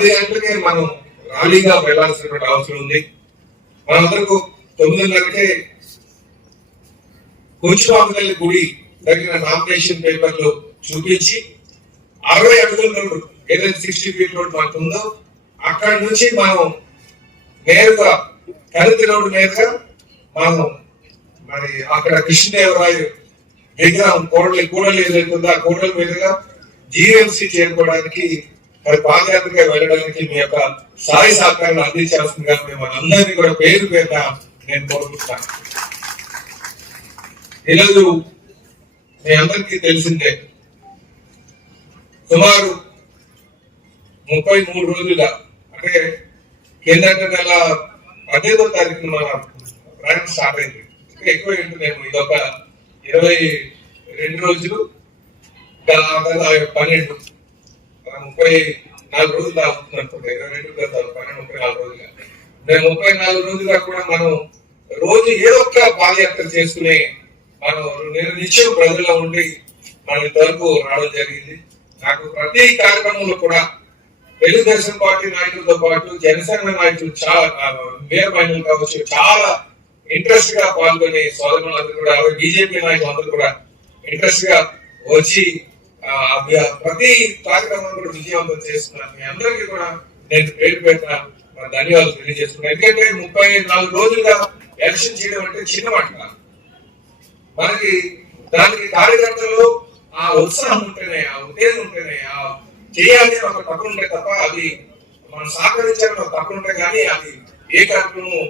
పది గంటలకే మనం ర్యాలీగా వెళ్ళాల్సినటువంటి అవసరం ఉంది. మనందరకు తొమ్మిదిన్నరకే కొంచెం గుడి దగ్గర నామినేషన్ పేపర్లు చూపించి అరవై అడుగుల రోడ్డు ఏదైతే సిక్స్టీ ఫీట్ రోడ్ మనకు ఉందో అక్కడ నుంచి మనం నేరుగా కరుతి రోడ్డు మీదుగా మనం మరి అక్కడ కృష్ణదేవరాయు విగ్రహం కోడలి కూడలి ఏదైతుందో ఆ కూడలి మీదుగా జీఎంసీ చేరుకోవడానికి మరి పాదయాత్రగా వెళ్ళడానికి మీ యొక్క సాయి సహకారాన్ని అందించాల్సిందిగా మిమ్మల్ని అందరినీ కూడా పేరు పేరున నేను కోరుకుంటున్నాను. ఈరోజు మీ అందరికీ తెలిసిందే సుమారు ముప్పై మూడు రోజుల అంటే కిందట నెల పదిహేదో తారీఖున మన ప్రయాణం స్టార్ట్ అయింది. ఎక్కువ ఉంటుందేమో ఇది ఒక ఇరవై రెండు రోజులు పన్నెండు. ముప్పై నాలుగు రోజులు అవుతుంది అనుకుంటా ఇరవై రెండు కదా పన్నెండు ముప్పై నాలుగు రోజులు మేము ముప్పై నాలుగు రోజులుగా కూడా మనం రోజు ఏదో ఒక పాదయాత్ర చేసుకుని మనం నిత్యం ప్రజల్లో ఉండి మనం ఇంతవరకు రావడం జరిగింది. నాకు ప్రతి కార్యక్రమంలో కూడా తెలుగుదేశం పార్టీ నాయకులతో పాటు జనసేన నాయకులు చాలా మేయర్ మహిళలు కావచ్చు చాలా ఇంట్రెస్ట్గా పాల్గొని సోదరులందరూ కూడా బీజేపీ నాయకులు అందరూ కూడా ఇంట్రెస్ట్గా వచ్చి ప్రతి కార్యక్రమం కూడా విజయవంతం చేస్తున్నారు. మీ అందరికీ కూడా నేను పేరు పెట్టిన ధన్యవాదాలు తెలియజేస్తున్నాను. ఎందుకంటే ముప్పై నాలుగు రోజులుగా ఎలక్షన్ చేయడం అంటే చిన్న మాట కాదు. మనకి దానికి కార్యకర్తలు ఆ ఉత్సాహం ఉంటేనే ఆ ఉత్తేజం ఉంటేనే ఆ చేయాలి ఒక తప్పు ఉంటే తప్ప అది మనం సహకరించాలని ఒక తప్పు ఉంటే కానీ అది ఏ కార్యక్రమం